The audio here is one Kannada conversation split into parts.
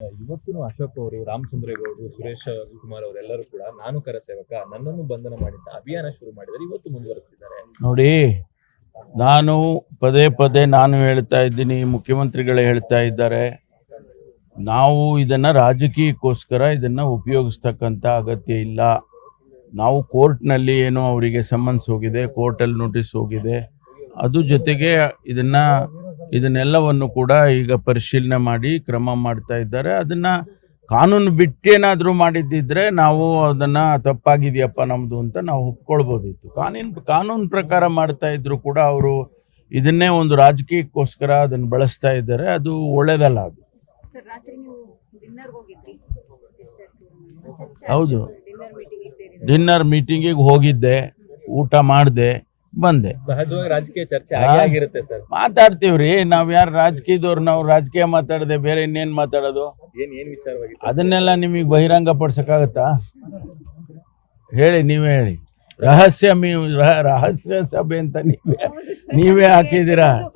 ಇವತ್ತು ಅಶೋಕ್ ಅವರು, ರಾಮಚಂದ್ರೇಗೌಡರು, ಸುರೇಶ್ ಸುಕುಮಾರ್ ಅವರೆಲ್ಲರೂ ಕೂಡ ನಾನು ಕರ ಸೇವಕ, ನನ್ನನ್ನು ಬಂಧನ ಮಾಡಿದ್ದ ಅಭಿಯಾನ ಶುರು ಮಾಡಿದರೆ ಇವತ್ತು ಮುಂದುವರೆಸ್ತಿದ್ದಾರೆ. ನೋಡಿ, ನಾನು ಪದೇ ಪದೇ ನಾನು ಹೇಳ್ತಾ ಇದ್ದೀನಿ, ಮುಖ್ಯಮಂತ್ರಿಗಳೇ ಹೇಳ್ತಾ ಇದ್ದಾರೆ. ನಾವು ಇದನ್ನು ರಾಜಕೀಯಕ್ಕೋಸ್ಕರ ಇದನ್ನು ಉಪಯೋಗಿಸ್ತಕ್ಕಂಥ ಅಗತ್ಯ ಇಲ್ಲ. ನಾವು ಕೋರ್ಟ್ನಲ್ಲಿ ಏನೋ ಅವರಿಗೆ ಸಮನ್ಸ್ ಹೋಗಿದೆ, ಕೋರ್ಟಲ್ಲಿ ನೋಟಿಸ್ ಹೋಗಿದೆ. ಅದು ಜೊತೆಗೆ ಇದನ್ನು ಇದನ್ನೆಲ್ಲವನ್ನು ಕೂಡ ಈಗ ಪರಿಶೀಲನೆ ಮಾಡಿ ಕ್ರಮ ಮಾಡ್ತಾ ಇದ್ದಾರೆ. ಅದನ್ನು ಕಾನೂನು ಬಿಟ್ಟೇನಾದರೂ ಮಾಡಿದ್ದಿದ್ರೆ ನಾವು ಅದನ್ನು ತಪ್ಪಾಗಿದೆಯಪ್ಪ ನಮ್ಮದು ಅಂತ ನಾವು ಒಪ್ಕೊಳ್ಬೋದಿತ್ತು. ಕಾನೂನು ಕಾನೂನು ಪ್ರಕಾರ ಮಾಡ್ತಾ ಇದ್ರು ಕೂಡ ಅವರು ಇದನ್ನೇ ಒಂದು ರಾಜಕೀಯಕ್ಕೋಸ್ಕರ ಅದನ್ನು ಬಳಸ್ತಾ ಇದ್ದಾರೆ. ಅದು ಒಳ್ಳೇದಲ್ಲ ಅದು. ಹೌದು. ಡಿನ್ನರ್ ಮೀಟಿಂಗಿಗೆ ಹೋಗಿದ್ದೆ ಊಟ ಮಾಡಿದೆ. ಬಂದೆ. ಸಹಜವಾಗಿ ರಾಜಕೀಯ ಚರ್ಚೆ. ಆಗೇ ಆಗಿರುತ್ತೆ ಸರ್. ಮಾತಾಡ್ತೀವ್ರಿ ನಾವು ಯಾರು ರಾಜಕೀಯದವ್ರು ನಾವು ರಾಜಕೀಯ ಮಾತಾಡದೆ ಬೇರೆ ಇನ್ನೇನು ಮಾತಾಡೋದು? ಏನ್ ಏನ್ ವಿಚಾರವಾಗಿ ಅದನ್ನೆಲ್ಲ ನಿಮಗೆ ಬಹಿರಂಗ ಪಡಿಸಕ್ಕಾಗತ್ತಾ? ಹೇಳಿ ನೀವೇ ಹೇಳಿ. ರಹಸ್ಯ ಮೀ ರಹ- ರಹಸ್ಯ ಸಭೆ ಅಂತ ನೀವೇ ನೀವೇ ಹಾಕಿದ್ದೀರಾ?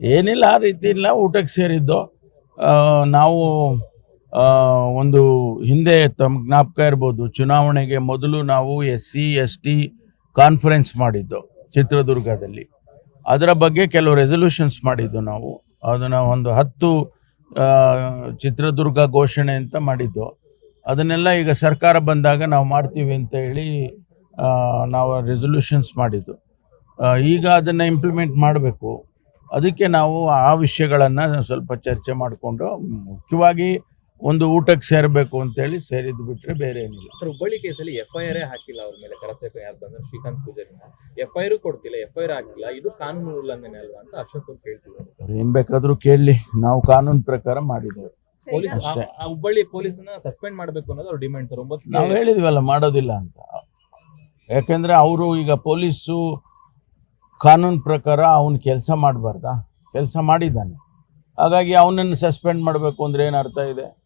ಏನಿಲ್ಲ ಆ ರೀತಿ ಇಲ್ಲ ಊಟಕ್ಕೆ ಸೇರಿದ್ದು. ನಾವು ಒಂದು ಹಿಂದೆ ತಮ್ಮ ಜ್ಞಾಪಕ ಇರ್ಬೋದು ಚುನಾವಣೆಗೆ ಮೊದಲು ನಾವು S C S T conference ಮಾಡಿದ್ದು. ಚಿತ್ರದುರ್ಗದಲ್ಲಿ. ಅದರ ಬಗ್ಗೆ ಕೆಲವು ರೆಸೊಲ್ಯೂಷನ್ಸ್ ಮಾಡಿದ್ದು ನಾವು. ಅದನ್ನು ಒಂದು ಹತ್ತು ಚಿತ್ರದುರ್ಗ ಘೋಷಣೆ ಅಂತ ಮಾಡಿದ್ದು. ಅದನ್ನೆಲ್ಲ ಈಗ ಸರ್ಕಾರ ಬಂದಾಗ ನಾವು ಮಾಡ್ತೀವಿ ಅಂತ ಹೇಳಿ ನಾವು ರೆಸೊಲ್ಯೂಷನ್ಸ್ ಮಾಡಿದ್ದು. ಈಗ ಅದನ್ನು ಇಂಪ್ಲಿಮೆಂಟ್ ಮಾಡಬೇಕು. ಅದಕ್ಕೆ ನಾವು ಆ ವಿಷಯಗಳನ್ನು ಸ್ವಲ್ಪ ಚರ್ಚೆ ಮಾಡಿಕೊಂಡು ಮುಖ್ಯವಾಗಿ ಒಂದು ಊಟಕ್ಕೆ ಸೇರಬೇಕು ಅಂತೇಳಿ ಸೇರಿದ್ದು ಬಿಟ್ಟರೆ ಬೇರೆ ಏನಿಲ್ಲ. ಸರ್ ಹುಬ್ಬಳ್ಳಿ ಕೇಸಲ್ಲಿ ಎಫ್ ಐ ಆರ್ ಹಾಕಿಲ್ಲ ಅವ್ರ ಮೇಲೆ ಕರಸೇಪ ಯಾರು ಬಂದ್ರೆ Srikanth Poojary F I R ಕೊಡ್ತಿಲ್ಲ ಎಫ್ ಐ ಆರ್ ಹಾಕಿಲ್ಲ ಇದು ಕಾನೂನು ಉಲ್ಲಂಘನೆ ಅಲ್ವಾ ಅಂತ ಅಶೋಕ್ ಅವ್ರು ಕೇಳ್ತಿದ್ದಾರೆ ಏನ್ ಬೇಕಾದ್ರೂ ಕೇಳಲಿ ನಾವು ಕಾನೂನು ಪ್ರಕಾರ ಮಾಡಿದ್ದೇವೆ. ಪೊಲೀಸ್ ಆ- ಅಷ್ಟೇ. ಆ ಹುಬ್ಬಳ್ಳಿ ಪೊಲೀಸ್ನ ಸಸ್ಪೆಂಡ್ ಮಾಡಬೇಕು ಅನ್ನೋದು ಅವ್ರ ಡಿಮ್ಯಾಂಡ್ ಸರ್. ಒಂಬತ್ತು ನಾವು ಹೇಳಿದ್ವಲ್ಲ ಮಾಡೋದಿಲ್ಲ ಅಂತ. ಯಾಕೆಂದ್ರೆ ಅವರು ಈಗ ಪೊಲೀಸು ಕಾನೂನು ಪ್ರಕಾರ ಅವನು ಕೆಲಸ ಮಾಡಬಾರ್ದಾ? ಕೆಲಸ ಮಾಡಿದ್ದಾನೆ. ಹಾಗಾಗಿ ಅವನನ್ನು ಸಸ್ಪೆಂಡ್ ಮಾಡಬೇಕು ಅಂದ್ರೆ ಏನು ಅರ್ಥ ಇದೆ?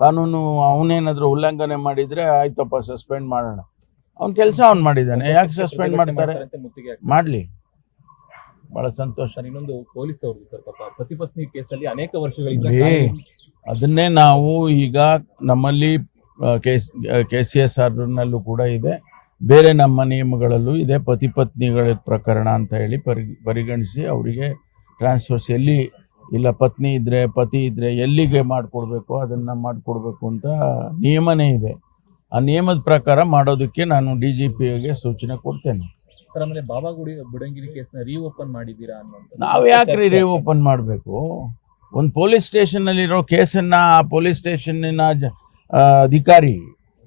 ಕಾನೂನು ಅವನೇನಾದರೂ ಉಲ್ಲಂಘನೆ ಮಾಡಿದ್ರೆ ಆಯ್ತಪ್ಪ ಸಸ್ಪೆಂಡ್ ಮಾಡೋಣ. ಅವ್ನ ಕೆಲಸ ಅವ್ನ್ ಮಾಡಿದ್ದಾನೆ. ಯಾಕೆ ಸಸ್ಪೆಂಡ್ ಮಾಡ್ತಾರೆ? ಮಾಡ್ಲಿ. ಬಹಳ ಸಂತೋಷ. ಇನ್ನೊಂದು ಪೊಲೀಸ್ ಅವರು ಸರ್ ಪಾಪ ಪತಿ ಕೇಸಲ್ಲಿ ಅನೇಕ ವರ್ಷಗಳಿಂದ ಅದನ್ನೇ ನಾವು ಈಗ ನಮ್ಮಲ್ಲಿ ಕೆ ಕೆ ಸಿ ಎಸ್ ಆರ್ನಲ್ಲೂ ಕೂಡ ಇದೆ. ಬೇರೆ ನಮ್ಮ ನಿಯಮಗಳಲ್ಲೂ ಇದೆ. ಪತಿ ಪತ್ನಿಗಳ ಪ್ರಕರಣ ಅಂತ ಹೇಳಿ ಪರಿ ಪರಿಗಣಿಸಿ ಅವರಿಗೆ ಟ್ರಾನ್ಸ್ಫರ್ಸ್ ಎಲ್ಲಿ ಇಲ್ಲ ಪತ್ನಿ ಇದ್ದರೆ ಪತಿ ಇದ್ದರೆ ಎಲ್ಲಿಗೆ ಮಾಡಿಕೊಡ್ಬೇಕು ಅದನ್ನು ಮಾಡಿಕೊಡ್ಬೇಕು ಅಂತ ನಿಯಮನೇ ಇದೆ. ಆ ನಿಯಮದ ಪ್ರಕಾರ ಮಾಡೋದಕ್ಕೆ ನಾನು ಡಿ ಜಿ ಪಿಗೆ ಸೂಚನೆ ಕೊಡ್ತೇನೆ. ಸರ್ ಆಮೇಲೆ ಬಾಬಾಗುಡಿ ಬುಡಂಗಿರಿ ಕೇಸ್ನ ರೀಓಪನ್ ಮಾಡಿದ್ದೀರಾ ಅನ್ನೋದು ನಾವು ಯಾಕ್ರಿ ರೀ ಓಪನ್ ಮಾಡಬೇಕು? ಒಂದು ಪೊಲೀಸ್ ಸ್ಟೇಷನ್ನಲ್ಲಿರೋ ಕೇಸನ್ನು ಆ ಪೊಲೀಸ್ ಸ್ಟೇಷನ್ನಿನ ಅಧಿಕಾರಿ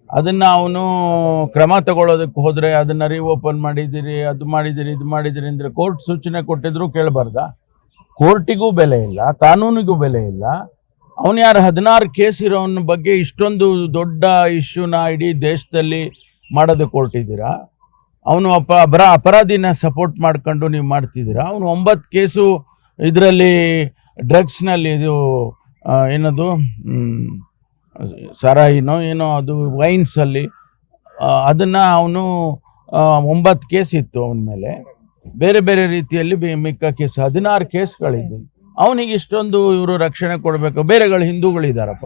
ಅದನ್ನು ಅವನು ಕ್ರಮ ತಗೊಳ್ಳೋದಕ್ಕೆ ಹೋದರೆ ಅದನ್ನು ರೀ ಓಪನ್ ಮಾಡಿದ್ದೀರಿ ಅದು ಮಾಡಿದ್ದೀರಿ ಇದು ಮಾಡಿದ್ದೀರಿ ಅಂದರೆ ಕೋರ್ಟ್ ಸೂಚನೆ ಕೊಟ್ಟಿದ್ರು ಕೇಳಬಾರ್ದಾ? ಕೋರ್ಟಿಗೂ ಬೆಲೆ ಇಲ್ಲ, ಕಾನೂನಿಗೂ ಬೆಲೆ ಇಲ್ಲ. ಅವನು ಯಾರು ಹದಿನಾರು ಕೇಸ್ ಇರೋವನ ಬಗ್ಗೆ ಇಷ್ಟೊಂದು ದೊಡ್ಡ ಇಶ್ಯೂನ ಇಡೀ ದೇಶದಲ್ಲಿ ಮಾಡೋದು ಹೊರಟಿದ್ದೀರಾ? ಅವನು ಅಪ ಅಪರ ಅಪರಾಧಿನ ಸಪೋರ್ಟ್ ಮಾಡ್ಕೊಂಡು ನೀವು ಮಾಡ್ತಿದ್ದೀರಾ? ಅವನು ಒಂಬತ್ತು ಕೇಸು ಇದರಲ್ಲಿ ಡ್ರಗ್ಸ್ನಲ್ಲಿ ಇದು ಏನದು ಸರಾಯಿನೋ ಏನೋ ಅದು ವೈನ್ಸಲ್ಲಿ ಅದನ್ನು ಅವನು ಒಂಬತ್ತು ಕೇಸ್ ಇತ್ತು ಅವನ ಮೇಲೆ. ಬೇರೆ ಬೇರೆ ರೀತಿಯಲ್ಲಿ ಮಿಕ್ಕ ಕೇಸ್ ಹದಿನಾರು ಕೇಸ್ಗಳಿದ್ದು ಅವನಿಗೆ ಇಷ್ಟೊಂದು ಇವರು ರಕ್ಷಣೆ ಕೊಡಬೇಕು. ಬೇರೆಗಳ ಹಿಂದೂಗಳಿದಾರಪ್ಪ.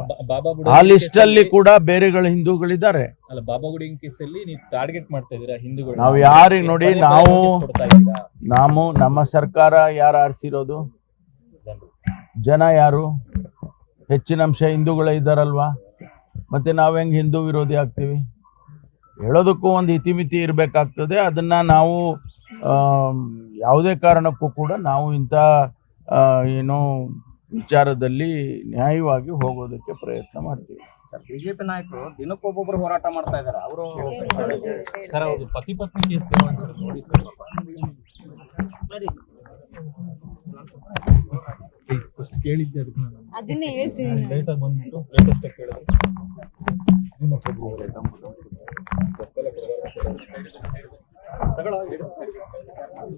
ಆ ಲಿಸ್ಟ್ ಅಲ್ಲಿ ಕೂಡ ಬೇರೆಗಳ ಹಿಂದೂಗಳಿದ್ದಾರೆ. ಅಲ್ಲ ಬಾಬಾ ಗುಡಿ ಕೇಸಲ್ಲಿ ನೀವು ಟಾರ್ಗೆಟ್ ಮಾಡ್ತಾ ಇದ್ದೀರಾ ಹಿಂದೂಗಳು ನಾವು ಯಾರಿಗೆ ನೋಡಿ, ನಾವು- ನಾವು ನಮ್ಮ ಸರ್ಕಾರ ಯಾರು ಆರಿಸಿರೋದು? ಜನ ಯಾರು? ಹೆಚ್ಚಿನ ಅಂಶ ಹಿಂದೂಗಳೇ ಇದ್ದಾರಲ್ವಾ? ಮತ್ತೆ ನಾವು ಹೆಂಗ್ ಹಿಂದೂ ವಿರೋಧಿ ಆಗ್ತೀವಿ? ಹೇಳೋದಕ್ಕೂ ಒಂದು ಇತಿಮಿತಿ ಇರಬೇಕಾಗ್ತದೆ. ಅದನ್ನ ನಾವು ಯಾವುದೇ ಕಾರಣಕ್ಕೂ ಕೂಡ ನಾವು ಇಂಥ ಏನೋ ವಿಚಾರದಲ್ಲಿ ನ್ಯಾಯವಾಗಿ ಹೋಗೋದಕ್ಕೆ ಪ್ರಯತ್ನ ಮಾಡ್ತೀವಿ. ಬಿಜೆಪಿ ನಾಯಕರು ದಿನಕ್ಕೊಬ್ಬೊಬ್ರು ಹೋರಾಟ ಮಾಡ್ತಾ ಇದಾರೆ ಅವರು ಸರ್ ಹೌದು ಪತಿ ಪತ್ನಿ ಕೇಸ್ ನೋಡಿ ಸರ್ ಫಸ್ಟ್ ಕೇಳಿದ್ದೆ ಅದಕ್ಕೆ ನಾನು. ಅದನ್ನೇ ಹೇಳ್ತೀನಿ ನಾನು. ಲೇಟ್ ಆಗಿ ಬಂದ್ಬಿಟ್ಟು ಲೇಟೆಸ್ಟ್ ಆಗಿ ಕೇಳಿದ್ರೆ ನಿಮ್ಮ ಫೋಟೋ ಗೊತ್ತಲ್ಲ ತಗೊಳ್ಳೋ, ಇಡು. ಈ ನಾಟಕ- ಈ ನಾಟಕಗಳೆಲ್ಲ ಬಿಡು. ಏ, ಈ ಕಡೆ ಬನ್ನಿ. ನೀವು ಈ ಕಡೆ ಬನ್ನಿ.